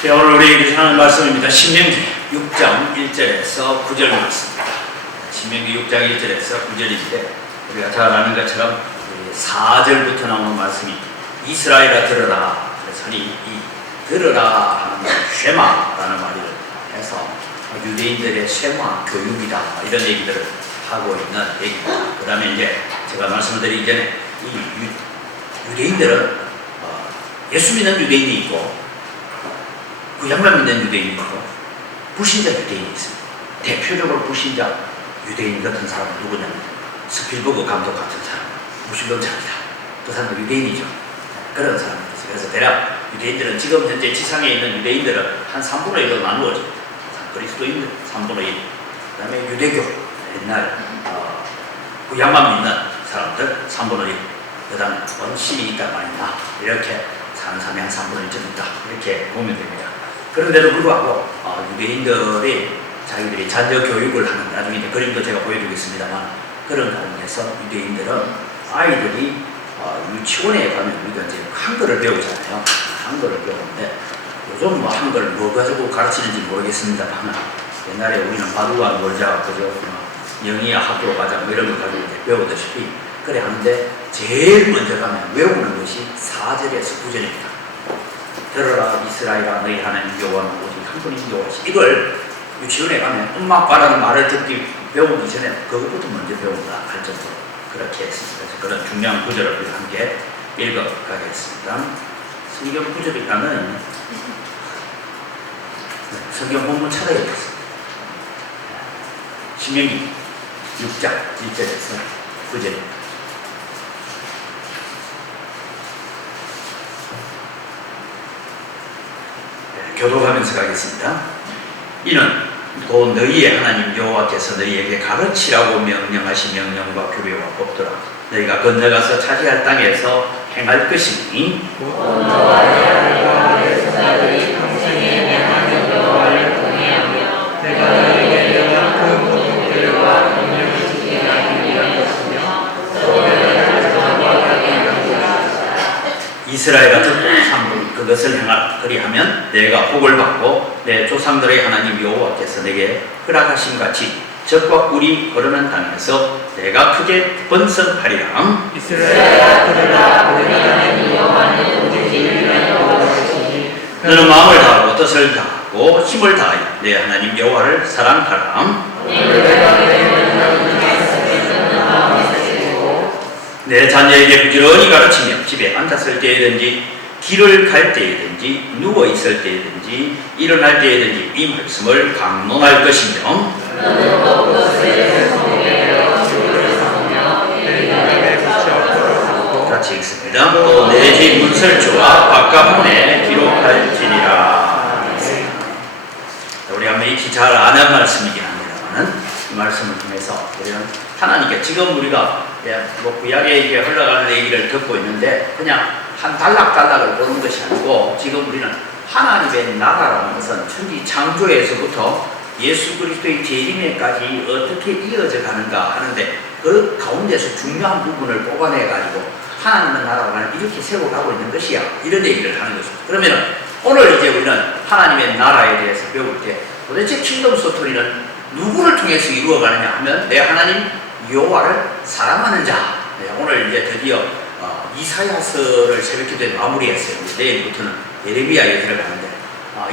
네, 오늘 우리에게 하는 말씀입니다. 신명기 6장 1절에서 9절 말씀입니다. 신명기 6장 1절에서 9절인데 우리가 잘 아는 것처럼 4절부터 나오는 말씀이 이스라엘아 들으라. 그래서 이 들으라 하는 쉐마라는 말을 해서 유대인들의 쉐마 교육이다 이런 얘기들을 하고 있는 얘기입니다. 그 다음에 이제 제가 말씀드리기 전에 이 유대인들은 예수 믿는 유대인이 있고 구약만 믿는 유대인이 있고 불신자 유대인이 있습니다. 대표적으로 불신자 유대인 같은 사람은 누구냐면 스필버그 감독 같은 사람, 무신론자입니다. 그 사람도 유대인이죠. 그런 사람입니다. 그래서 대략 유대인들은 지금 현재 지상에 있는 유대인들은 한 3분의 1로 나누어집니다. 그리스도인들 3분의 1, 그 다음에 유대교 옛날 구약만 믿는 사람들 3분의 1, 그 다음에 원신이 있다 말이나 이렇게 사는 사람이 한 3분의 1 정도 있다 이렇게 보면 됩니다. 그런데도 불구하고 유대인들이 자기들이 자녀 교육을 하는, 나중에 이제 그림도 제가 보여주겠습니다만, 그런 가운데서 유대인들은 아이들이 유치원에 가면 우리가 이제 한글을 배우잖아요. 한글을 배우는데 요즘 뭐 한글 뭐 가지고 가르치는지 모르겠습니다만, 옛날에 우리는 바둑아 놀자, 그죠? 영희야 학교 가자 뭐 이런 거 가지고 이제 배우다시피 그래 하는데 제일 먼저 가면 외우는 것이 4절에서 9절입니다. 들어라 이스라엘아 너희 하나님 여호와는 오직 한 분이신 여호와시. 이걸 유치원에 가면 엄마 아빠라는 말을 배우기 전에 그것부터 먼저 배운다 할 정도로 그렇게 했습니다. 그래서 그런 중요한 구절을 우리가 함께 읽어가겠습니다. 성경 구절이라는 성경 본문 찾아야겠습니다. 신명기 6장 1절에서 9절입니다. 교독하면서 가겠습니다. 이는 또 너희의 하나님 여호와께서 너희에게 가르치라고 명령하신 명령과 규례와 법도라. 너희가 건너가서 차지할 땅에서 행할 것이니 너와 내 아들과 내 손자들이 평생에 내 하나님 여호와를 경외하며 내가 너희에게 명한 그 모든 규례와 명령을 지키게 하기 위한 것이며 또 너희를 정확하게 하는 것이다. 이스라엘아 듣고 3분 그것을 행하라. 그리하면 내가 복을 받고 내 조상들의 하나님 여호와께서 내게 허락하신 같이 젖과 꿀이 흐르는 땅에서 내가 크게 번성하리라. 이스라엘아 들으라. 우리 하나님 여호와는 오직 진리한 여호와시니 너는 마음을 다하고 뜻을 다하고 힘을 다하여 내 하나님 여호와를 사랑하라. 내 자녀에게 부지런히 가르치며 집에 앉았을 때든지 길을 갈 때든지 누워 있을 때든지 일어날 때든지 이 말씀을 강론할 것이며 너는 그것을 성경에 주를 삼으며 내 입에 붙여 같이 읽습니다. 또 내 집 문설주와 바깥문에 기록할지니라. 우리 한번 익히 잘 아는 말씀이긴 합니다만은 이 말씀을 통해서 우리는 하나님께 지금 우리가 뭐 구약에 이게 흘러가는 얘기를 듣고 있는데 그냥 한 단락단락을 보는 것이 아니고 지금 우리는 하나님의 나라라는 것은 천지 창조에서부터 예수 그리스도의 재림에까지 어떻게 이어져 가는가 하는데 그 가운데서 중요한 부분을 뽑아내 가지고 하나님의 나라를 이렇게 세워가고 있는 것이야 이런 얘기를 하는 것입니다. 그러면 오늘 이제 우리는 하나님의 나라에 대해서 배울 때 도대체 킹덤 스토리는 누구를 통해서 이루어가느냐 하면 내 하나님 여호와를 사랑하는 자. 네, 오늘 이제 드디어 이사야서를 새벽기도에 마무리했어요. 내일부터는 예레미야에 들어가는데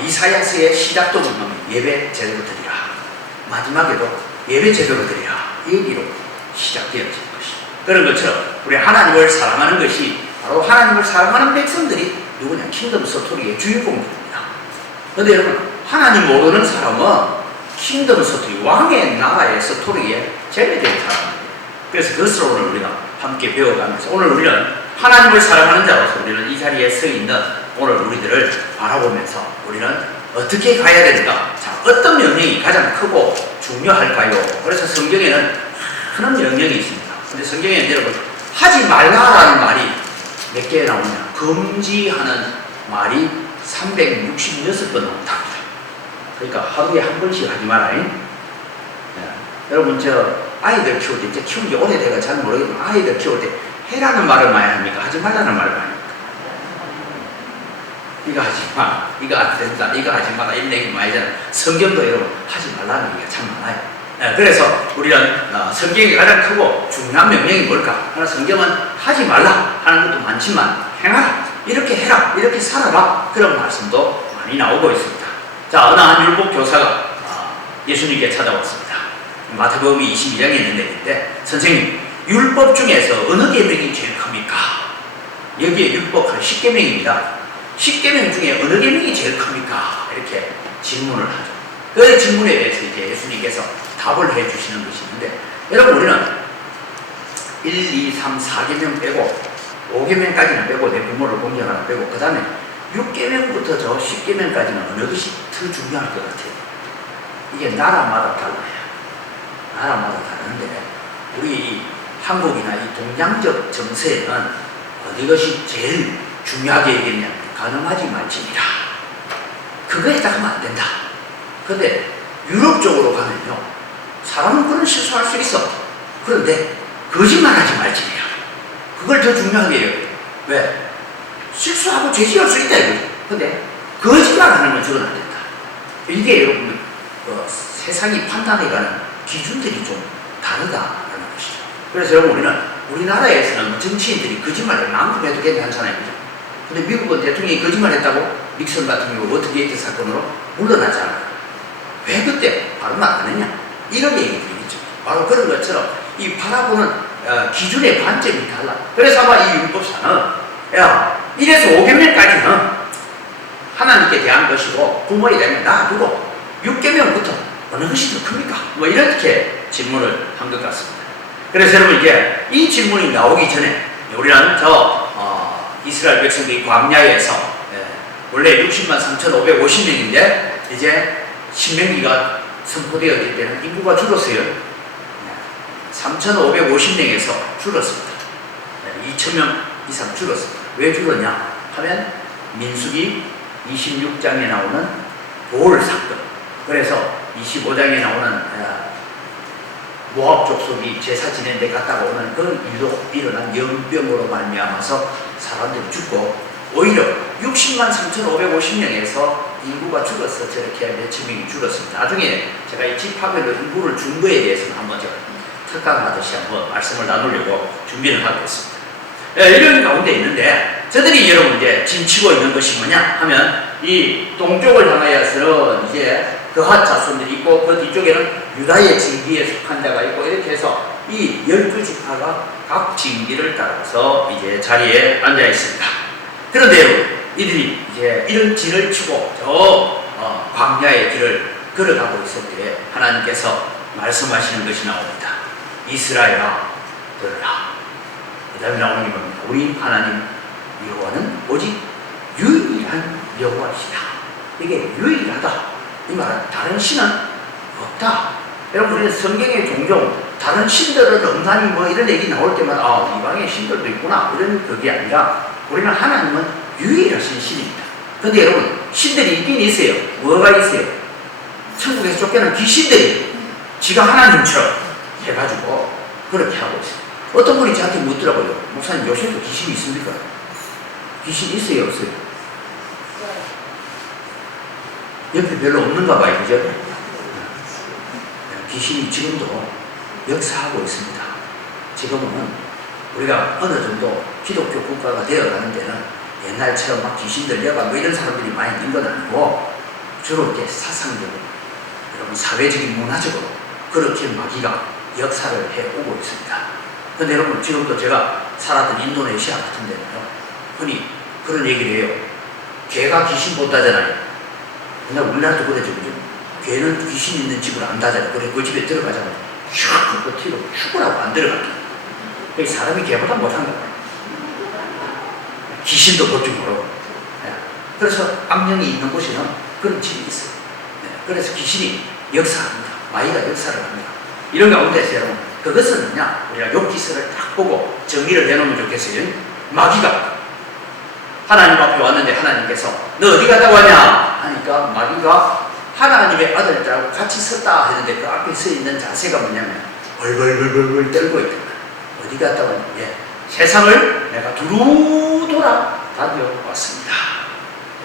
이사야서의 시작도 보면 예배 제대로 드리라. 마지막에도 예배 제대로 드리라. 이 얘기로 시작되어진 것입니다. 그런 것처럼 우리 하나님을 사랑하는 것이 바로 하나님을 사랑하는 백성들이 누구냐? 킹덤 스토리의 주인공들입니다. 그런데 여러분 하나님 모르는 사람은 킹덤 스토리, 왕의 나라의 스토리에 제외된 사람입니다. 그래서 그것을 오늘 우리가 함께 배워가면서 오늘 우리는 하나님을 사랑하는 자로서 우리는 이 자리에 서 있는 오늘 우리들을 바라보면서 우리는 어떻게 가야 되는가? 자, 어떤 명령이 가장 크고 중요할까요? 그래서 성경에는 많은 명령이 있습니다. 근데 성경에는 여러분 하지 말라라는 말이 몇 개 나오냐? 금지하는 말이 366번 나온답니다. 그러니까 하루에 한 번씩 하지 마라. 네. 여러분 아이들 키울 때 이제 키운 지 오래돼가 잘 모르겠지만 아이들 키울 때 해라는 말을 많이 합니까? 하지 말라는 말을 많이 합니까? 이거 하지 마, 이거 안 된다, 이거 하지 마라 이런 얘기 많이 하잖아요. 성경도 여러분 하지 말라는 얘기가 참 많아요. 그래서 우리는 성경이 가장 크고 중요한 명령이 뭘까? 하나, 성경은 하지 말라 하는 것도 많지만 행하라, 이렇게 해라, 이렇게 살아라, 그런 말씀도 많이 나오고 있습니다. 자, 어느 한 율법 교사가 예수님께 찾아왔습니다. 마태복음 22장에 있는 얘기인데, 선생님, 율법 중에서 어느 계명이 제일 큽니까? 여기에 율법 10계명입니다. 10계명 중에 어느 계명이 제일 큽니까? 이렇게 질문을 하죠. 그 질문에 대해서 이제 예수님께서 답을 해 주시는 것이 있는데, 여러분, 우리는 1, 2, 3, 4계명 빼고 5계명까지는 빼고, 내 부모를 공경하는 빼고, 그 다음에 6계명부터 저 10계명까지는 어느 것이 더 중요할 것 같아요? 이게 나라마다 달라요. 나라마다 다른데, 우리 한국이나 이 동양적 정서에는 어느 것이 제일 중요하게 얘기했냐? 가늠하지 말지니라. 그거에 딱 하면 안 된다. 근데 유럽 쪽으로 가면요, 사람은 그런 실수할 수 있어. 그런데 거짓말하지 말지니라. 그걸 더 중요하게 해요. 왜? 실수하고 죄지을 수 있다 이거죠. 근데 거짓말하는 건 저건 안 된다. 이게 여러분 세상이 판단해가는 기준들이 좀 다르다라는 것이죠. 그래서 여러분, 우리는 우리나라에서는 정치인들이 거짓말을 마음껏 해도 괜찮잖아요. 근데 미국은 대통령이 거짓말했다고 닉슨 같은 경우 워터게이트 사건으로 물러나잖아요. 왜 그때 바로 말 안 했냐? 이런 얘기들이 있죠. 바로 그런 것처럼 이 바라보는 기준의 관점이 달라. 그래서 아마 이 율법사는, 야, 1에서 5계명까지는 하나님께 대한 것이고 부모에 대한 놔두고 6계명부터 어느 것이 더 큽니까? 뭐 이렇게 질문을 한 것 같습니다. 그래서 여러분, 이게 이 질문이 나오기 전에 우리는 이스라엘 백성들이 광야에서 원래 60만 3,550명인데 이제 신명기가 선포되어질 때는 인구가 줄었어요. 3,550명에서 줄었습니다. 2,000명 이상 줄었습니다. 왜 줄었냐 하면 민수기 26장에 나오는 보홀 사건, 그래서 25장에 나오는 모압 족속이 제사 지낸 데 갔다가 오는 그 일도 일어난 연병으로 말미암아서 사람들이 죽고, 오히려 60만 3,550명에서 인구가 줄어서 저렇게 몇천 명이 줄었습니다. 나중에 제가 이 집합별로 인구를 준 거에 대해서는 한번 제가 특강하듯이 한번 말씀을 나누려고 준비를 하고 있습니다. 이런 가운데 있는데, 저들이 여러분 이제 짐치고 있는 것이 뭐냐 하면, 이 동쪽을 향하여서는 이제 그핫 자손들이 있고, 그 뒤쪽에는 유다의 진기에 속한 자가 있고, 이렇게 해서 이 12지파가 각 진기를 따라서 이제 자리에 앉아 있습니다. 그런데 여러분, 이들이 이제 이런 진을 치고 저 광야의 길을 걸어가고 있을 때 하나님께서 말씀하시는 것이 나옵니다. 이스라엘아, 들으라. 그 다음에 나오는 게 뭡니까? 우리 하나님 여호와는 오직 유일한 여호와시다. 이게 유일하다. 이 말은 다른 신은 없다. 여러분, 우리는 성경에 종종 다른 신들은 없나니 뭐 이런 얘기 나올 때마다 이방의 신들도 있구나, 이런 그게 아니라 우리는 하나님은 유일하신 신입니다. 근데 여러분, 신들이 있긴 있어요. 뭐가 있어요? 천국에서 쫓겨난 귀신들이 지가 하나님처럼 해가지고 그렇게 하고 있어요. 어떤 분이 저한테 묻더라고요. 목사님, 요새도 귀신이 있습니까? 귀신 있어요, 없어요? 옆에 별로 없는가 봐요, 그죠? 귀신이 지금도 역사하고 있습니다. 지금은 우리가 어느 정도 기독교 국가가 되어가는 데는 옛날처럼 막 귀신들 여가 뭐 이런 사람들이 많이 있는 건 아니고, 주로 이렇게 사상적으로, 여러분 사회적인 문화적으로 그렇게 마귀가 역사를 해오고 있습니다. 근데 여러분, 지금도 제가 살았던 인도네시아 같은 데는요, 흔히 그런 얘기를 해요. 개가 귀신 본다잖아요. 근데 우리나라도 그러죠, 그죠? 개는 귀신 있는 집을 안 닫아요. 그래, 그 집에 들어가자마자 슉! 그 뒤로 죽으라고 안 들어갑니다. 사람이 개보다 못한 거예요. 귀신도 볼 줄 모르고. 그래서 악령이 있는 곳에는 그런 집이 있어요. 그래서 귀신이 역사합니다. 마귀가 역사를 합니다. 이런 가운데서 여러분, 그것은 뭐냐? 우리가 욥기서를 딱 보고 정리를 해놓으면 좋겠어요. 마귀가 하나님 앞에 왔는데 하나님께서 너 어디 갔다 왔냐? 하니까 마귀가 하나님의 아들들하고 같이 섰다 했는데 그 앞에 서 있는 자세가 뭐냐면 벌벌벌벌 떨고 있다. 어디 갔다 왔냐? 세상을 내가 두루 돌아 다녀왔습니다.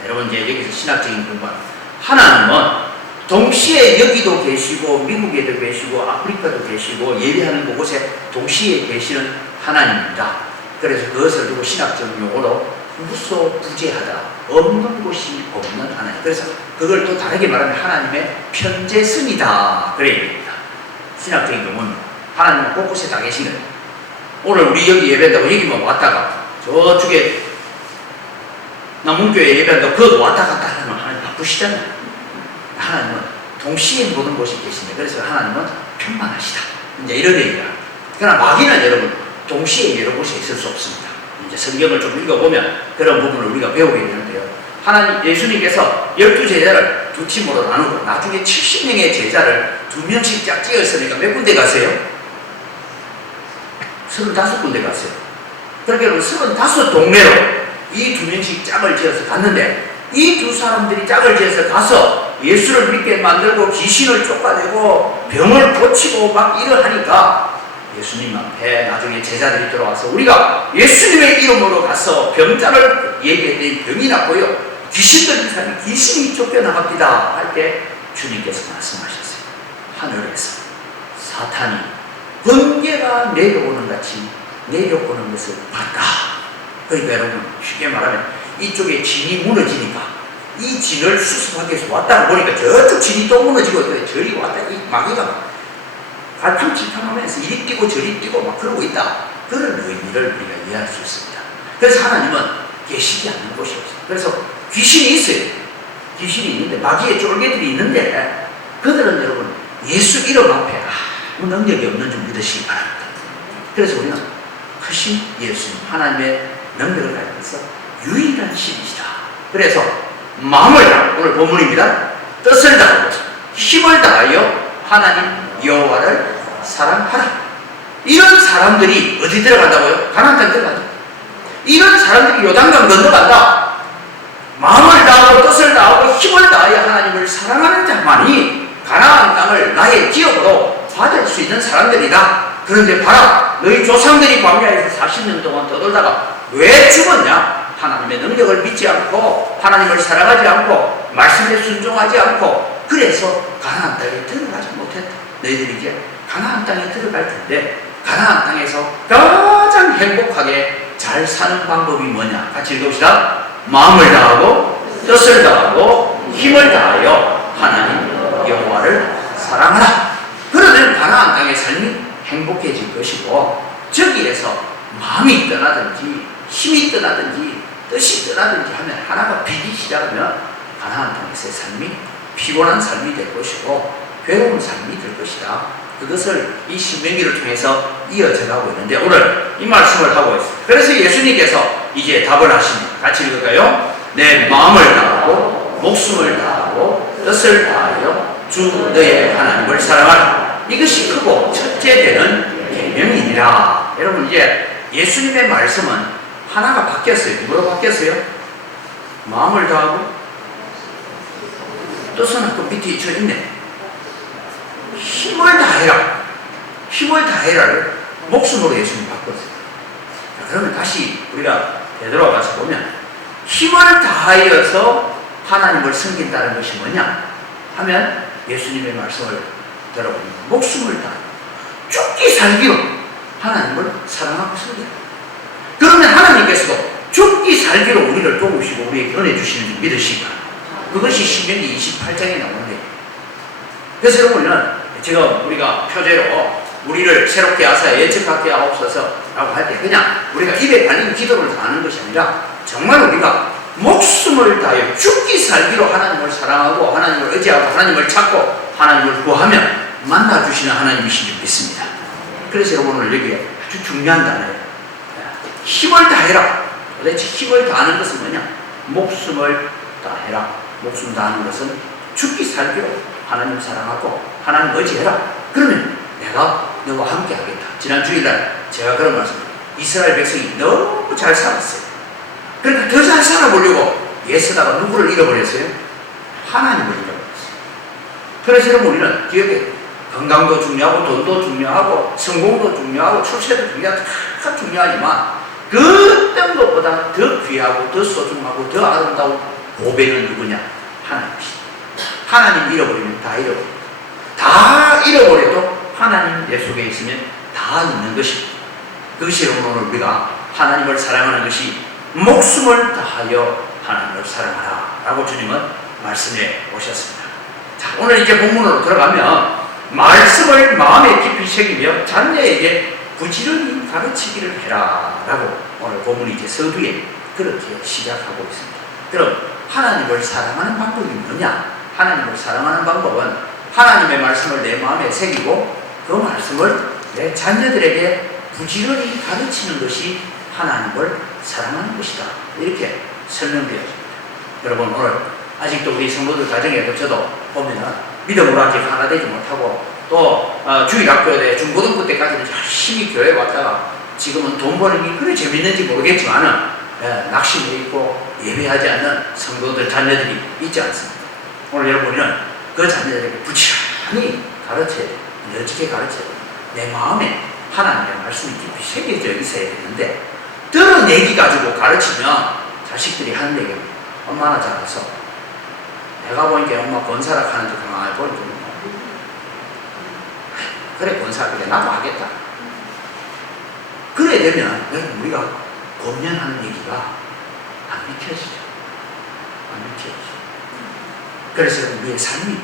여러분 이제 여기서 신학적인 공부하는 하나님은 동시에 여기도 계시고 미국에도 계시고 아프리카도 계시고 예배하는 그곳에 동시에 계시는 하나님입니다. 그래서 그것을 두고 신학적 용어로 무소부재하다, 없는 곳이 없는 하나님. 그래서 그걸 또 다르게 말하면 하나님의 편재성이다, 그래야 됩니다. 신학적인 경우는 하나님은 곳곳에 다 계신 거예요. 오늘 우리 여기 예배한다고 여기만 왔다가 저쪽에 남문교회 예배한다고 그거 왔다 갔다 하면 하나님 바쁘시잖아요. 하나님은 동시에 모든 곳이 계신데, 그래서 하나님은 편만하시다, 이제 이런 얘기야. 그러나 마귀는 여러분 동시에 여러 곳에 있을 수 없습니다. 이제 성경을 좀 읽어보면 그런 부분을 우리가 배우게 되는데요. 하나님, 예수님께서 12제자를 두 팀으로 나누고 나중에 70명의 제자를 2명씩 짝 찍었으니까 몇 군데 가세요? 35군데 갔어요. 그렇게 하면 35동네로 이 2명씩 짝을 지어서 갔는데, 이 두 사람들이 짝을 지어서 가서 예수를 믿게 만들고 귀신을 쫓아내고 병을 고치고 막 일을 하니까 예수님 앞에 나중에 제자들이 들어와서 우리가 예수님의 이름으로 가서 병자를 얘기했더니 병이 났고요, 귀신 들린 사람이 귀신이 쫓겨나갑니다 할 때 주님께서 말씀하셨어요. 하늘에서 사탄이 번개가 내려오는 같이 내려오는 것을 봤다. 그러니까 여러분 쉽게 말하면 이쪽에 진이 무너지니까 이 진을 수습하기 위해서 왔다가 보니까 저쪽 진이 또 무너지고 또 저리 왔다, 이 마귀가 갈팡질팡하면서 이리 뛰고 저리 뛰고 막 그러고 있다. 그런 의미를 우리가 이해할 수 있습니다. 그래서 하나님은 계시지 않는 곳이 없어요. 그래서 귀신이 있어요. 귀신이 있는데, 마귀의 쫄개들이 있는데, 그들은 여러분 예수 이름 앞에 아무 능력이 없는 줄 믿으시기 바랍니다. 그래서 우리는 크신 예수님, 하나님의 능력을 가지고 있어 유일한 신이시다. 그래서 마음을 다하고, 오늘 본문입니다. 뜻을 다하고 힘을 다하여 하나님 여호와를 사랑하라. 이런 사람들이 어디 들어간다고요? 가나안 땅 들어간다. 이런 사람들이 요단강 건너간다. 마음을 다하고 뜻을 다하고 힘을 다하여 하나님을 사랑하는 자만이 가나안 땅을 나의 기업으로 받을 수 있는 사람들이다. 그런데 봐라, 너희 조상들이 광야에서 40년 동안 떠돌다가 왜 죽었냐? 하나님의 능력을 믿지 않고 하나님을 사랑하지 않고 말씀에 순종하지 않고, 그래서 가나안 땅에 들어가지 못했다. 너희들이 이제 가나안 땅에 들어갈 텐데, 가나안 땅에서 가장 행복하게 잘 사는 방법이 뭐냐? 같이 읽읍시다. 마음을 다하고 뜻을 다하고 힘을 다하여 하나님 여호와를 사랑하라. 그러면 가나안 땅의 삶이 행복해질 것이고, 저기에서 마음이 떠나든지 힘이 떠나든지 뜻이 떠나든지 하면 하나가 비기 시작하면 가나안 땅에서의 삶이 피곤한 삶이 될 것이고 괴로운 삶이 될 것이다. 그것을 이 신명기를 통해서 이어져 가고 있는데, 오늘 이 말씀을 하고 있습니다. 그래서 예수님께서 이제 답을 하십니다. 같이 읽을까요? 내 마음을 다하고 목숨을 다하고 뜻을 다하여 주 너의 하나님을 사랑하라. 이것이 크고 첫째 되는 계명이니라. 여러분, 이제 예수님의 말씀은 하나가 바뀌었어요. 뭐로 바뀌었어요? 마음을 다하고 뜻은 아까 밑에 쳐 있네. 힘을 다해라. 힘을 다해라를 목숨으로 예수님이 바꿨어요. 자, 그러면 다시 우리가 되돌아가서 보면 힘을 다하여서 하나님을 섬긴다는 것이 뭐냐 하면, 예수님의 말씀을 들어보면 목숨을 다하여 죽기 살기로 하나님을 사랑하고 섬겨라. 그러면 하나님께서도 죽기 살기로 우리를 도우시고 우리에게 은혜 주시는 줄 믿으시기 바랍니다. 그것이 신명기 28장에 나오는데, 그래서 여러분은 제가 우리가 표제로 우리를 새롭게 하사 예측하게 하옵소서 라고 할 때 그냥 우리가 입에 달린 기도를 하는 것이 아니라 정말 우리가 목숨을 다하여 죽기 살기로 하나님을 사랑하고 하나님을 의지하고 하나님을 찾고 하나님을 구하면 만나주시는 하나님이신 줄 믿습니다. 그래서 여러분 오늘 여기에 아주 중요한 단어예요. 힘을 다해라. 도대체 힘을 다하는 것은 뭐냐? 목숨을 다해라. 목숨 다하는 것은 죽기 살기로 하나님 사랑하고 하나님 의지해라. 그러면 내가 너와 함께 하겠다. 지난 주일날 제가 그런 말씀을, 이스라엘 백성이 너무 잘 살았어요. 그러니까 더 잘 살아보려고 애쓰다가 누구를 잃어버렸어요? 하나님을 잃어버렸어요. 그래서 여러분 우리는 기억에 건강도 중요하고 돈도 중요하고 성공도 중요하고 출세도 중요하고 다 중요하지만 그 어떤 것보다 더 귀하고 더 소중하고 더 아름다운 보배는 누구냐? 하나님이시다. 하나님 잃어버리면 다 잃어버립니다. 다 잃어버려도 하나님 내 속에 있으면 다 있는 것입니다. 그것이 오늘 우리가 하나님을 사랑하는 것이 목숨을 다하여 하나님을 사랑하라 라고 주님은 말씀해 오셨습니다. 자, 오늘 이제 본문으로 들어가면 말씀을 마음에 깊이 새기며 자녀에게 부지런히 가르치기를 해라 라고 오늘 본문이 이제 서두에 그렇게 시작하고 있습니다. 그럼 하나님을 사랑하는 방법이 뭐냐? 하나님을 사랑하는 방법은 하나님의 말씀을 내 마음에 새기고 그 말씀을 내 자녀들에게 부지런히 가르치는 것이 하나님을 사랑하는 것이다. 이렇게 설명되었습니다. 여러분, 오늘 아직도 우리 성도들 가정에도 저도 보면은 믿음으로 아직 하나 되지 못하고 또 주일학교에 중고등부 때까지는 열심히 교회에 왔다가 지금은 돈 버는 게 그래 재밌는지 모르겠지만은 낙심해 있고 예배하지 않는 성도들 자녀들이 있지 않습니다. 오늘 여러분은 그 자녀들에게 부지런히 가르쳐야 돼요. 어떻게 가르쳐야 돼요? 내 마음에 하나님의 말씀이 깊이 새겨져 있어야 되는데 들은 얘기 가지고 가르치면 자식들이 하는 얘기가 엄마나 잘해서 내가 보니까 엄마 권사락 하는데 가만히 보니까 그래 권사락 그래 나도 하겠다. 그래 되면 우리가 권면하는 얘기가 안 믿혀지죠. 안 믿혀지죠. 그래서 우리의 삶이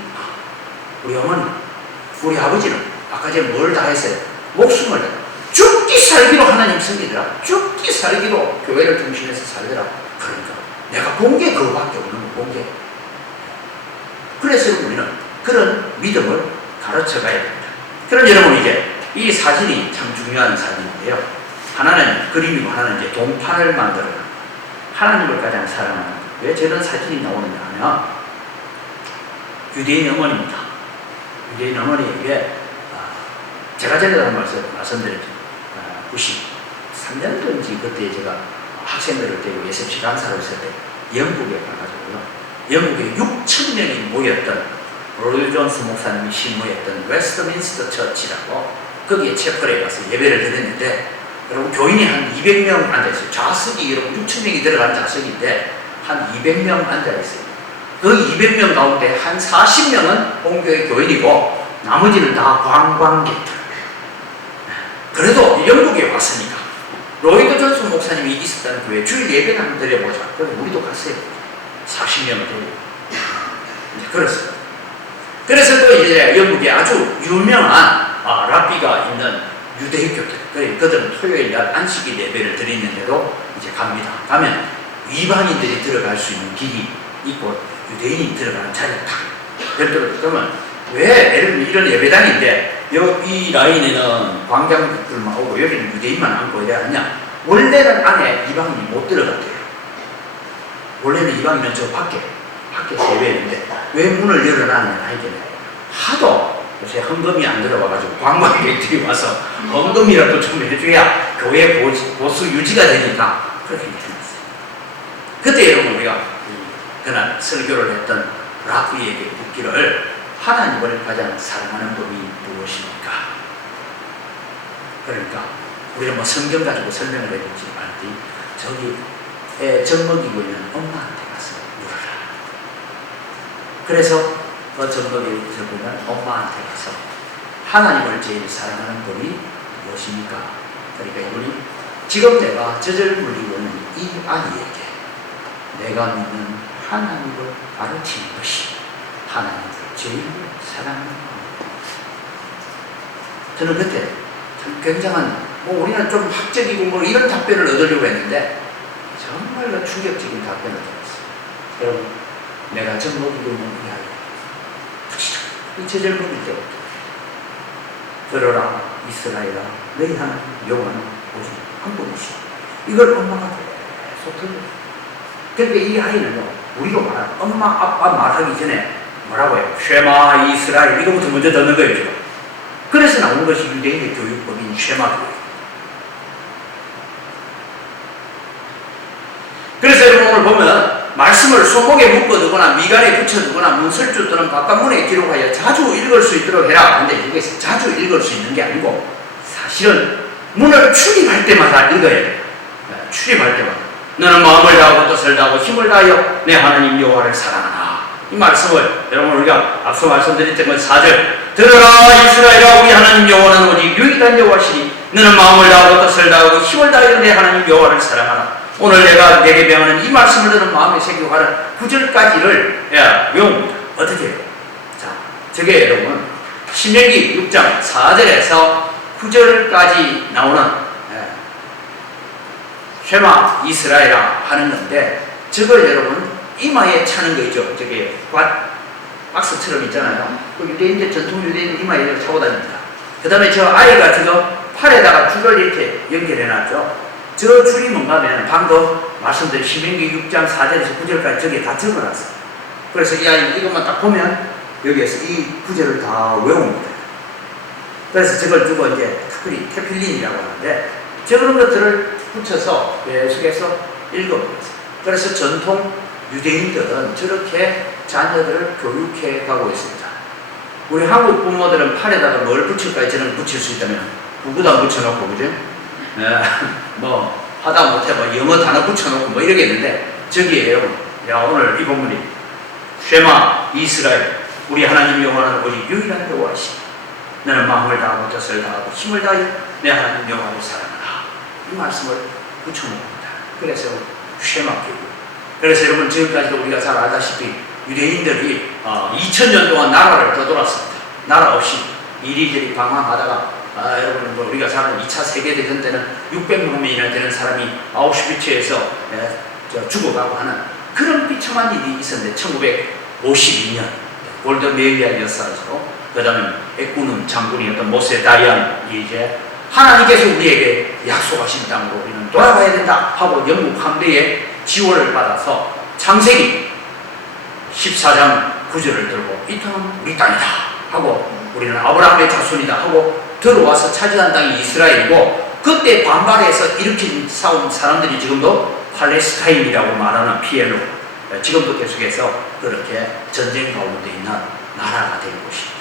우리 어머니 우리 아버지는 아까 전에 뭘 다 했어요? 목숨을 죽기 살기로 하나님 섬기더라. 죽기 살기로 교회를 중심해서 살더라. 그러니까 내가 본 게 그거밖에 없는 거 본 게. 그래서 우리는 그런 믿음을 가르쳐 가야 됩니다. 그럼 여러분 이제 이 사진이 참 중요한 사진인데요. 하나는 그림이고 하나는 이제 동판을 만들어요. 하나님을 가장 사랑하는. 왜 저런 사진이 나오느냐 하면 유대인 어머니입니다. 유대인 어머니에게 제가 전에도 한 말씀드렸죠. 93년도인지 그때 제가 학생들을 데리고 예습시 강사로 있을 때 영국에 가가지고요. 영국에 6,000명이 모였던 로이 존스 목사님이 신무했던 웨스트민스터 처치라고 거기에 채플에 가서 예배를 드렸는데 여러분 교인이 한 200명 앉아있어요. 좌석이 여러분 6,000명이 들어간 좌석인데 한 200명 앉아있어요. 그 200명 가운데 한 40명은 본교의 교인이고 나머지는 다 관광객들. 그래도 영국에 왔으니까 로이드 존스 목사님이 있었다는 교회 주일 예배를 한번 드려보자. 그래서 우리도 갔어요. 40명을 데리고. 그랬어요. 그래서 또 이제 영국에 아주 유명한 랍비가 있는 유대교들. 그들은 토요일 날 안식일 예배를 드리는데도 이제 갑니다. 가면 이방인들이 들어갈 수 있는 길이 있고 유대인이 들어가는 자리가 딱 별도로. 그러면 왜 이런 예배당인데 이 라인에는 관광객들만 오고 여기는 유대인만 앉고 해야 하냐? 원래는 안에 이방인이 못 들어갔대요. 원래는 이방인은 저 밖에서 예배했는데 왜 문을 열어놨냐 이게 하도 요새 헌금이 안 들어와가지고 관광객들이 와서 헌금이라도 좀 해줘야 교회 보수 유지가 되니까 그렇게 해놨어요. 그때 여러분 우리가 그날 설교를 했던 라프에게 묻기를 하나님을 가장 사랑하는 법이 무엇입니까? 그러니까 우리가 뭐 성경 가지고 설명을 해주지 말지 저기 젖먹이고 있는 엄마한테 가서 물어라. 그래서 그 젖먹이고 있는 엄마한테 가서 하나님을 제일 사랑하는 법이 무엇입니까? 그러니까 이분이 지금 내가 젖을 물리고 있는 이 아이에게 내가 믿는 하나님을 가르치는 것이 하나님을 제일 사랑하는 겁니다. 저는 그때 참 굉장한 우리는 좀 학적이고 이런 답변을 얻으려고 했는데 정말로 충격적인 답변을 들었어요. 여러분 내가 젖 먹이고 있는 이 아이 이 젖을 먹일 때부터 들어라 이스라엘아 너희 하나님 여호와는 오직 한 분이시오. 이걸 엄마가 계속 들어요. 그러니까 이 아이는요 우리로 말하면 엄마 아빠 말하기 전에 뭐라고 해요? 쉐마 이스라엘 이거부터 먼저 듣는 거예요 지금. 그래서 나온 것이 유대인의 교육법인 쉐마교육. 그래서 여러분 오늘 보면 말씀을 손목에 묶어두거나 미간에 붙여두거나 문설주 또는 바깥문에 기록하여 자주 읽을 수 있도록 해라. 근데 여기서 자주 읽을 수 있는 게 아니고 사실은 문을 출입할 때마다 읽어야 돼요. 출입할 때마다. 너는 마음을 다하고 뜻을 다하고 힘을 다하여 내 하나님 여호와를 사랑하라. 이 말씀을 여러분 우리가 앞서 말씀드렸던 건 4절 들으라 이스라엘아 우리 하나님 여호와는 오직 유일한 여호와시니 너는 마음을 다하고 뜻을 다하고 힘을 다하여 내 하나님 여호와를 사랑하라. 오늘 내가 내게 명하는 이 말씀을 너는 마음에 새기고 하는 9절까지를 외웁니다. 어떻게 해요? 자, 저게 여러분 신명기 6장 4절에서 9절까지 나오는 쉐마 이스라엘아 하는 건데 저걸 여러분 이마에 차는 거 있죠. 저게 박스처럼 있잖아요. 그 유대인들 전통 유대인 이마에 차고 다닙니다. 그 다음에 저 아이가 지금 팔에다가 줄을 이렇게 연결해 놨죠. 저 줄이 뭔가 하면 방금 말씀드린 신명기 6장 4절에서 9절까지 저게 다 적어놨어요. 그래서 이 아이는 이것만 딱 보면 여기에서 이 구절을 다 외웁니다. 그래서 저걸 두고 이제 특별히 테필린이라고 하는데 저런 것들을 붙여서 계속해서 읽어보겠습니다. 그래서 전통 유대인들은 저렇게 자녀들을 교육해 가고 있습니다. 우리 한국 부모들은 팔에다가 뭘 붙일까? 저는 붙일 수 있다면 구구단 붙여놓고 그죠? 뭐 하다 못해 뭐 영어 단어 붙여놓고 뭐 이러겠는데 저기에 여러분 야 오늘 이 본문이 쉐마 이스라엘 우리 하나님 여호와는 오직 유일한 여호와시니 너는 마음을 다하고 뜻을 다하고 힘을 다하여 내 하나님 여호와를 사랑하라. 이 말씀을 붙여놓습니다. 그래서 쉐마 교육. 그래서 여러분 지금까지도 우리가 잘 알다시피 유대인들이 2000년 동안 나라를 떠돌았습니다. 나라 없이 이리저리 방황하다가 여러분 뭐 우리가 잘 아는 2차 세계대전 때는 600만 명이나 되는 사람이 아우슈비츠에서 죽어가고 하는 그런 비참한 일이 있었는데 1952년 골드메리아 여사로 그 다음에 애꾸는 장군이었던 모세 다이안이 이제 하나님께서 우리에게 약속하신 땅으로 우리는 돌아가야 된다 하고 영국 함대의 지원을 받아서 창세기 14장 9절을 들고 이 땅은 우리 땅이다 하고 우리는 아브라함의 자손이다 하고 들어와서 차지한 땅이 이스라엘이고 그때 반발해서 일으킨 싸운 사람들이 지금도 팔레스타인이라고 말하는 PLO 지금도 계속해서 그렇게 전쟁 가운데 있는 나라가 된 곳입니다.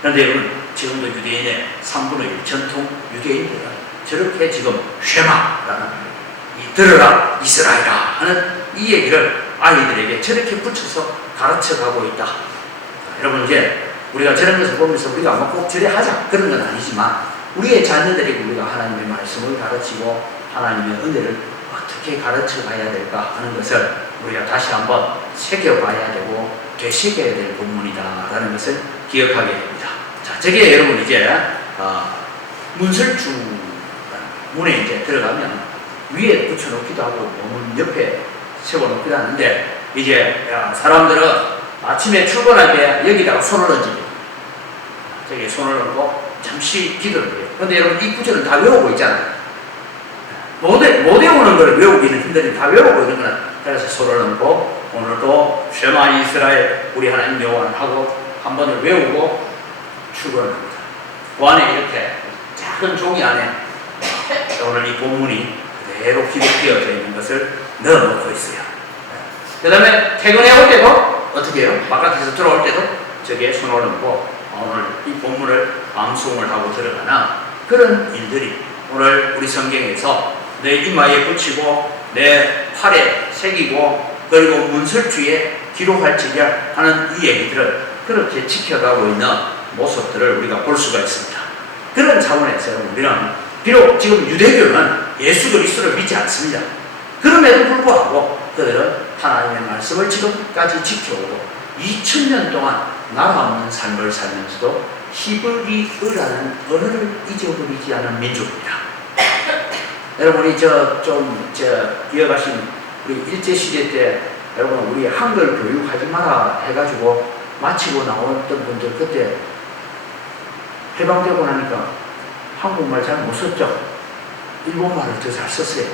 그런데 여러분 지금도 유대인의 3분의 1 전통 유대인들은 저렇게 지금 쉐마라는 이 들으라 이스라엘아 하는 이 얘기를 아이들에게 저렇게 붙여서 가르쳐가고 있다. 여러분 이제 우리가 저런 것을 보면서 우리가 아마 꼭 저래 하자 그런 건 아니지만 우리의 자녀들에게 우리가 하나님의 말씀을 가르치고 하나님의 은혜를 어떻게 가르쳐 가야 될까 하는 것을 우리가 다시 한번 새겨봐야 되고 되새겨야 될 본문이다라는 것을 기억하게 됩니다. 자, 저게 여러분 이제 문설주 문에 이제 들어가면 위에 붙여놓기도 하고 문 옆에 세워놓기도 하는데 이제 사람들은 아침에 출근할 때 여기다가 손을 얹습니다. 저기 손을 얹고 잠시 기도를 해요. 그런데 여러분 이 구절은 다 외우고 있잖아요. 못 외우는 걸 외우기는 힘들지 다 외우고 있는 거는 그래서 손을 얹고 오늘도 쉐마 이스라엘 우리 하나님 여호와는 하고 한 번을 외우고 출근을 합니다. 그 안에 이렇게 작은 종이 안에 오늘 이 본문이 그대로 기록되어져 있는 것을 넣어놓고 있어요. 그 다음에 퇴근해 올 때도 어떻게 해요? 바깥에서 들어올 때도 저기에 손을 얹고 오늘 이 본문을 암송을 하고 들어가는 그런 일들이 오늘 우리 성경에서 내 이마에 붙이고 내 팔에 새기고 그리고 문설주에 기록할지냐 하는 이 얘기들을 그렇게 지켜가고 있는 모습들을 우리가 볼 수가 있습니다. 그런 차원에서 우리는 비록 지금 유대교는 예수 그리스도를 믿지 않습니다. 그럼에도 불구하고 그들은 하나님의 말씀을 지금까지 지켜오고 2000년 동안 나라 없는 삶을 살면서도 히브리어라는 언어를 잊어버리지 않은 민족입니다. 여러분이 이어가신 우리 일제시대 때 여러분 우리 한글 교육하지 마라 해가지고 마치고 나왔던 분들 그때 해방되고 나니까 한국말 잘 못 썼죠. 일본말을 더 잘 썼어요.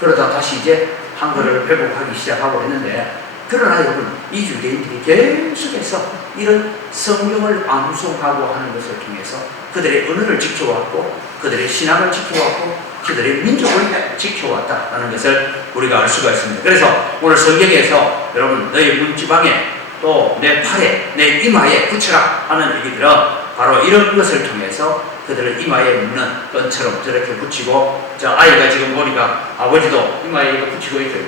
그러다 다시 이제 한글을 회복하기 시작하고 했는데 그러나 여러분 이 유대인들이 계속해서 이런 성경을 암송하고 하는 것을 통해서 그들의 언어를 지켜왔고 그들의 신앙을 지켜왔고 그들의 민족을 지켜왔다라는 것을 우리가 알 수가 있습니다. 그래서 오늘 성경에서 여러분 너의 문지방에 또 내 팔에 내 이마에 붙여라 하는 얘기들은 바로 이런 것을 통해서 그들을 이마에 묶는 끈처럼 저렇게 붙이고, 저 아이가 지금 보니까 아버지도 이마에 이거 붙이고 있어요.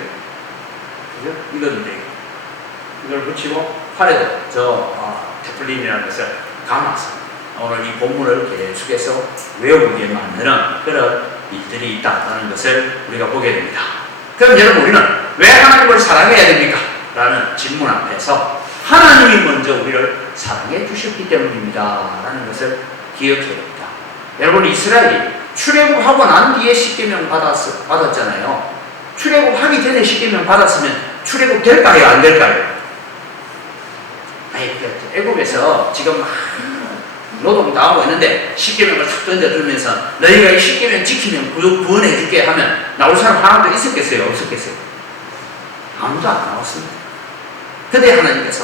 그죠? 이건데 이걸 붙이고 팔에도 테플린이라는 것을 감아서 오늘 이 본문을 계속해서 외우게 만드는 그런 일들이 있다는 것을 우리가 보게 됩니다. 그럼 여러분, 우리는 왜 하나님을 사랑해야 됩니까? 라는 질문 앞에서 하나님이 먼저 우리를 사랑해 주셨기 때문입니다 라는 것을 기억해야 됩니다. 여러분, 이스라엘이 출애굽하고 난 뒤에 십계명 받았잖아요. 출애굽하기 전에 십계명 받았으면 출애굽 될까요? 안 될까요? 아니, 애굽에서 지금 노동 다 하고 있는데 십계명을 탁 던져주면서 너희가 이 십계명 지키면 구원해 줄게 하면 나올 사람 하나도 있었겠어요? 없었겠어요? 아무도 안 나왔습니다. 근데 하나님께서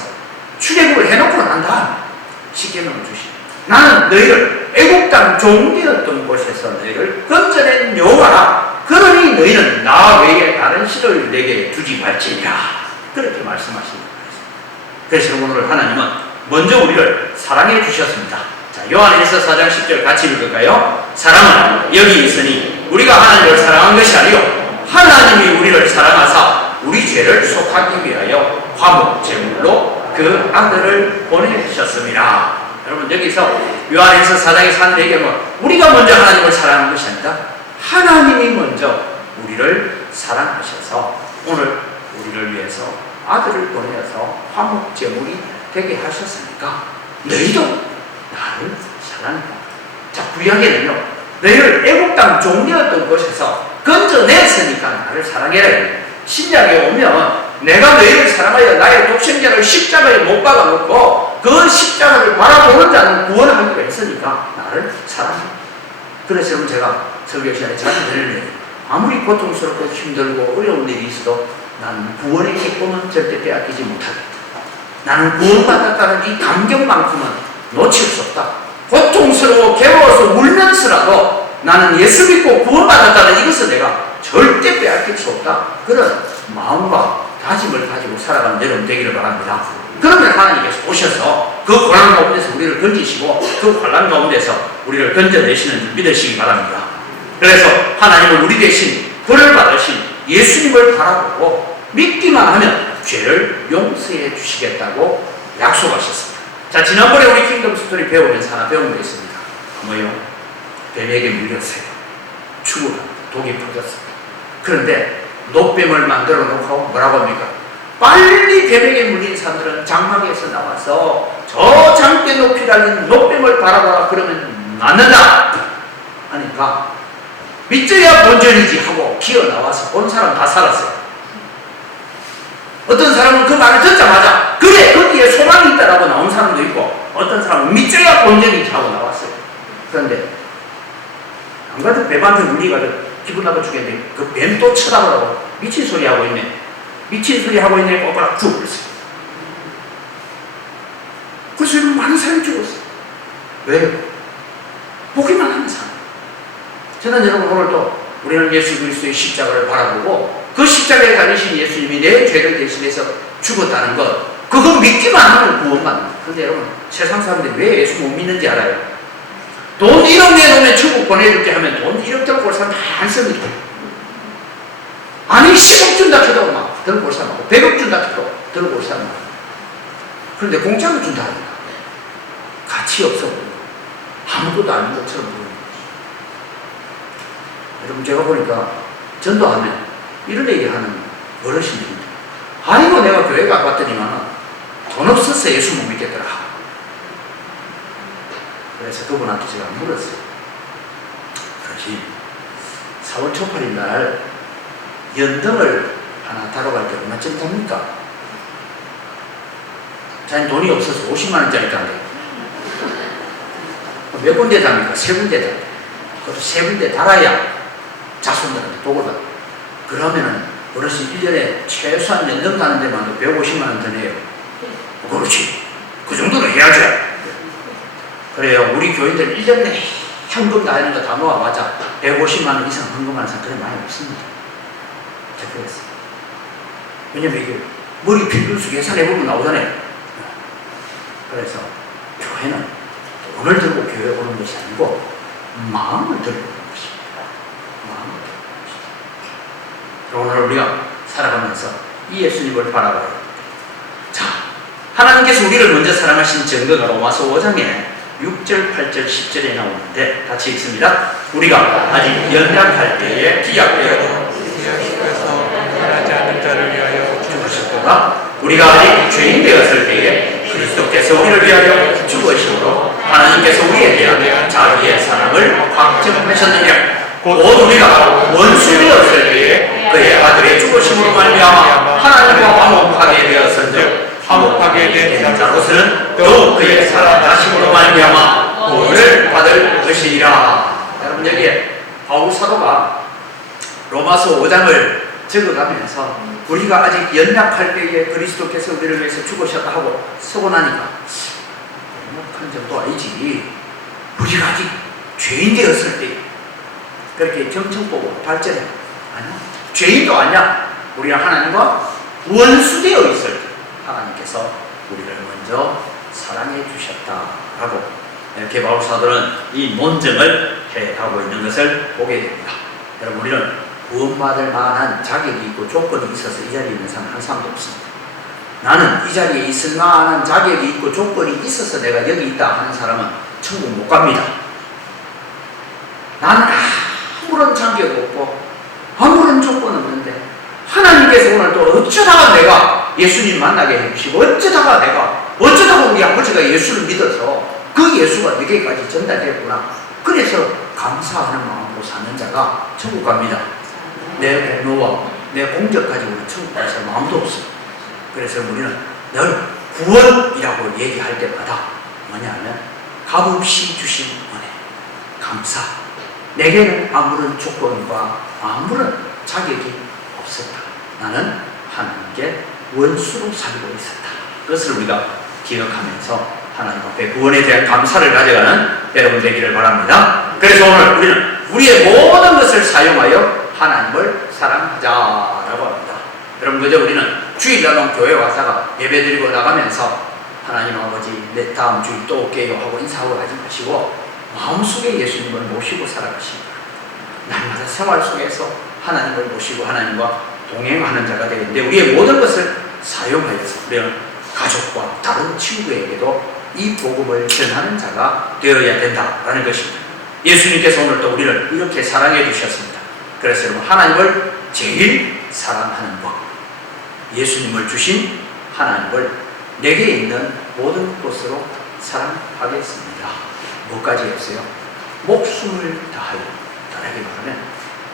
출애굽을 해놓고 난 다음 십계명을 주시고, 나는 너희를 애굽 땅 종되었던 곳에서 너희를 건져낸 여호와라. 그러니 너희는 나 외에 다른 신을 내게 두지 말지니라. 그렇게 말씀하십니다. 그래서 오늘 하나님은 먼저 우리를 사랑해 주셨습니다. 자, 요한일서 4장 10절 같이 읽을까요? 사랑은 여기 있으니 우리가 하나님을 사랑한 것이 아니요 하나님이 우리를 사랑하사 우리 죄를 속하기 위하여 화목 제물로 그 아들을 보내주셨습니다. 여러분, 여기서 요한일서 4장에서 하는 얘기하면 우리가 먼저 하나님을 사랑한 것이 아니다. 하나님이 먼저 우리를 사랑하셔서 오늘 우리를 위해서 아들을 보내서 화목 제물이 되게 하셨으니까 너희도 나를 사랑한다. 자, 구약에는요, 너희를 애굽 땅 종되었던 곳에서 건져냈으니까 나를 나를 사랑해라. 신약에 오면 내가 너희를 사랑하여 나의 독생자를 십자가에 못 박아놓고 그 십자가를 바라보는 자는 구원하기로 했으니까 나를 사랑해. 그래서 여러분, 제가 설교 시간에 자주 드리는 얘기, 아무리 고통스럽고 힘들고 어려운 일이 있어도 나는 구원의 기쁨은 절대 빼앗기지 못하겠다. 나는 구원받았다는 이 감격만큼은 놓칠 수 없다. 고통스러워 괴로워서 울면서라도 나는 예수 믿고 구원받았다는 이것을 내가 절대 빼앗길 수 없다. 그런 마음과 다짐을 가지고 살아가는 여러분 되기를 바랍니다. 그러면 하나님께서 오셔서 그 고난 가운데서 우리를 건지시고 그 환난 가운데서 우리를 건져내시는 줄 믿으시기 바랍니다. 그래서 하나님은 우리 대신 벌을 받으신 예수님을 바라보고 믿기만 하면 죄를 용서해 주시겠다고 약속하셨습니다. 자, 지난번에 우리 킹덤 스토리 배우면서 하나 배운 게 있습니다. 뭐요? 뱀에게 물렸어요. 죽어갑니다. 독이 퍼졌습니다. 그런데 노뱀을 만들어 놓고 뭐라고 합니까? 빨리 뱀에게 물린 사람들은 장막에서 나와서 저 장대 높이 달린 노뱀을 바라보라. 그러면 낫는다 하니까 믿져야 본전이지 하고 기어 나와서 본 사람 다 살았어요. 어떤 사람은 그 말을 듣자마자 그래, 거기에 소망이 있다라고 나온 사람도 있고, 어떤 사람은 믿져야 본전이지 하고 나왔어요. 그런데 안 가도 뱀한테 물리가지고 기분 나빠 죽겠네. 그 뱀 또 쳐다보라고 미친 소리 하고 있네. 미친 소리 하고 있네. 꼬꼬락 죽어버렸어요. 그래서 많은 사람이 죽었어요. 왜요? 보기만 하는 사람. 저는 여러분, 오늘 또 우리는 예수 그리스도의 십자가를 바라보고 그 십자가에 달리신 예수님이 내 죄를 대신해서 죽었다는 것, 그거 믿기만 하면 구원받는. 그런데 여러분, 세상 사람들이 왜 예수 못 믿는지 알아요? 돈 1억 내놓으면 천국 보내줄게 하면 돈 1억 들고 올 사람 다 안 씁니다. 아니 10억 준다 해도 막 들고 올 사람 많고 100억 준다 해도 들고 올 사람 많고. 그런데 공짜로 준다 하니까 가치 없어 보이고 아무것도 아닌 것처럼 보이는 거죠. 여러분, 제가 보니까 전도하면 이런 얘기하는 어르신들입니다. 아이고, 내가 교회 가봤더니만 돈 없어서 예수 못 믿겠더라. 그래서 그분한테 제가 물었어요. 그렇지, 4월 초팔일 날 연등을 하나 타러 갈 때 얼마쯤 답니까? 자기는 돈이 없어서 50만원짜리 달래. 몇 군데 답니까? 3군데 달래. 그것도 3군데 달아야 자손들한테 복을 받아. 그러면은 어르신 1년에 최소한 연등 가는 데만 150만원 더 내요. 그렇지, 그 정도는 해야죠. 그래요. 우리 교인들 1년에 현금 나가는 거 다 모아봤자 150만원 이상 헌금하는 사람 그래 많이 없습니다. 자, 그랬어요. 왜냐면 이게 머리 필분수 계산해보면 나오잖아요. 그래서 교회는 돈을 들고 교회 오는 것이 아니고 마음을 들고 있는 것입니다. 마음을 들고 있는 것입니다. 오늘 우리가 살아가면서 이 예수님을 바라봐야 합니다. 자, 하나님께서 우리를 먼저 사랑하신 증거가 로마서 5장에 6절, 8절, 10절에 나오는데 같이 읽습니다. 우리가 아직 연약할 때에 기약되어 예수께서 변하지 않는 자를 위하여 죽으셨도다. 우리가 아직 죄인 되었을 때에 그리스도께서 우리를 위하여 죽으심으로 하나님께서 우리에 대한 자기의 사랑을 확증하셨느니라. 곧 우리가 원수 되었을 때에 그의 아들의 죽으심으로 말미암아 하나님과 화목하게 되었은즉 화목하게 된 자로서는 더욱 그의 살아나심으로 말미암아 구원을 받을 것이니라. 여러분, 여기에 바울 사도가 로마서 5장을 적어가면서 우리가 아직 연약할 때에 그리스도께서 우리를 위해서 죽으셨다 하고 쓰고 나니까 연약한 정도 아니지, 우리가 아직 죄인 되었을 때 그렇게 정청보고 발전해. 아니야, 죄인도 아니야. 우리가 하나님과 원수되어 있을 때 하나님께서 우리를 먼저 사랑해 주셨다라고 이렇게 바울 사도는 이 논증을 해가고 있는 것을 보게 됩니다. 여러분, 우리는 구원받을 만한 자격이 있고 조건이 있어서 이 자리에 있는 사람 한 사람도 없습니다. 나는 이 자리에 있을 만한 자격이 있고 조건이 있어서 내가 여기 있다 하는 사람은 천국 못 갑니다. 나는 아무런 자격이 없고 아무런 조건 없는데 하나님께서 오늘 또 어쩌다가 내가 예수님 만나게 해주시고 어쩌다가 우리 아버지가 예수를 믿어서 그 예수가 내게까지 전달됐구나. 그래서 감사하는 마음으로 사는 자가 천국 갑니다. 내 공로와 내 공적 가지고는 천국 갈 사람 아무도 없습니다. 그래서 우리는 늘 구원이라고 얘기할 때마다 뭐냐면 값없이 주신 은혜, 감사. 내게는 아무런 조건과 아무런 자격이 없었다. 나는 하나님께 원수로 살고 있었다. 그것을 우리가 기억하면서 하나님 앞에 구원에 대한 감사를 가져가는 여러분 되기를 바랍니다. 그래서 오늘 우리는 우리의 모든 것을 사용하여 하나님을 사랑하자라고 합니다. 여러분, 그저 우리는 주일날 교회 왔다가 예배드리고 나가면서 하나님 아버지 내 다음 주일 또 올게요 하고 인사하고 가지 마시고 마음속에 예수님을 모시고 살아가시고 날마다 생활 속에서 하나님을 모시고 하나님과 동행하는 자가 되는데 우리의 모든 것을 사용하여서 우리는 가족과 다른 친구에게도 이 복음을 전하는 자가 되어야 된다라는 것입니다. 예수님께서 오늘 또 우리를 이렇게 사랑해 주셨습니다. 그래서 여러분, 하나님을 제일 사랑하는 법, 예수님을 주신 하나님을 내게 있는 모든 것으로 사랑하겠습니다. 뭐까지 했어요? 목숨을 다하여, 다르게 말하면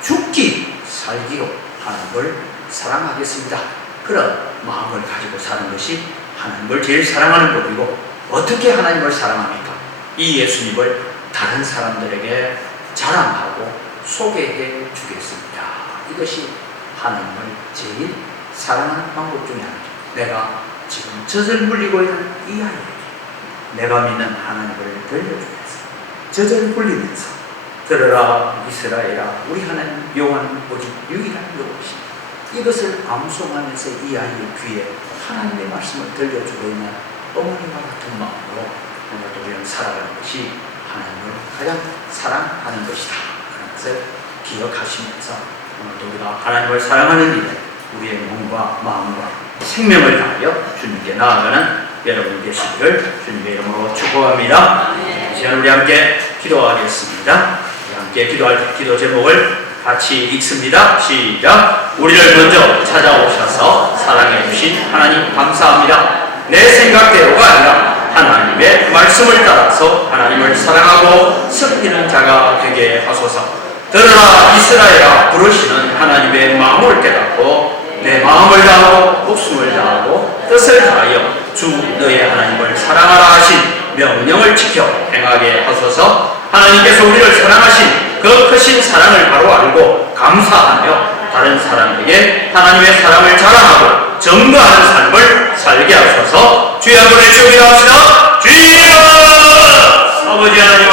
죽기 살기로 하나님을 사랑하겠습니다. 그런 마음을 가지고 사는 것이 하나님을 제일 사랑하는 법이고, 어떻게 하나님을 사랑합니까? 이 예수님을 다른 사람들에게 자랑하고 소개해 주겠습니다. 이것이 하나님을 제일 사랑하는 방법 중에 하나죠. 내가 지금 젖을 물리고 있는 이 아이에게 내가 믿는 하나님을 들려주겠습니다. 젖을 물리면서 들어라 이스라엘아, 우리 하나님 여호와는 오직 유일한 여호와시다. 이것을 암송하면서 이 아이의 귀에 하나님의 말씀을 들려주고 있는 어머니와 같은 마음으로 오늘도 우리는 살아가는 것이 하나님을 가장 사랑하는 것이다 라는 것을 기억하시면서 오늘도 우리가 하나님을 사랑하는 일에 우리의 몸과 마음과 생명을 다하여 주님께 나아가는 여러분 되시기를 주님의 이름으로 축복합니다. 이 시간 우리 함께 기도하겠습니다. 우리 함께 기도할 기도 제목을 같이 읽습니다. 시작. 우리를 먼저 찾아오셔서 사랑해 주신 하나님 감사합니다. 내 생각대로가 아니라 하나님의 말씀을 따라서 하나님을 사랑하고 섬기는 자가 되게 하소서. 들으라 이스라엘아, 부르시는 하나님의 마음을 깨닫고 내 마음을 다하고 목숨을 다하고 뜻을 다하여 주 너의 하나님을 사랑하라 하신 명령을 지켜 행하게 하소서. 하나님께서 우리를 사랑하신 그 크신 사랑을 바로 알고 감사하며 다른 사람에게 하나님의 사랑을 자랑하고 증거하는 삶을 살게 하소서. 주여 한번 외쳐 기도합시다. 주여! 아버지 하나님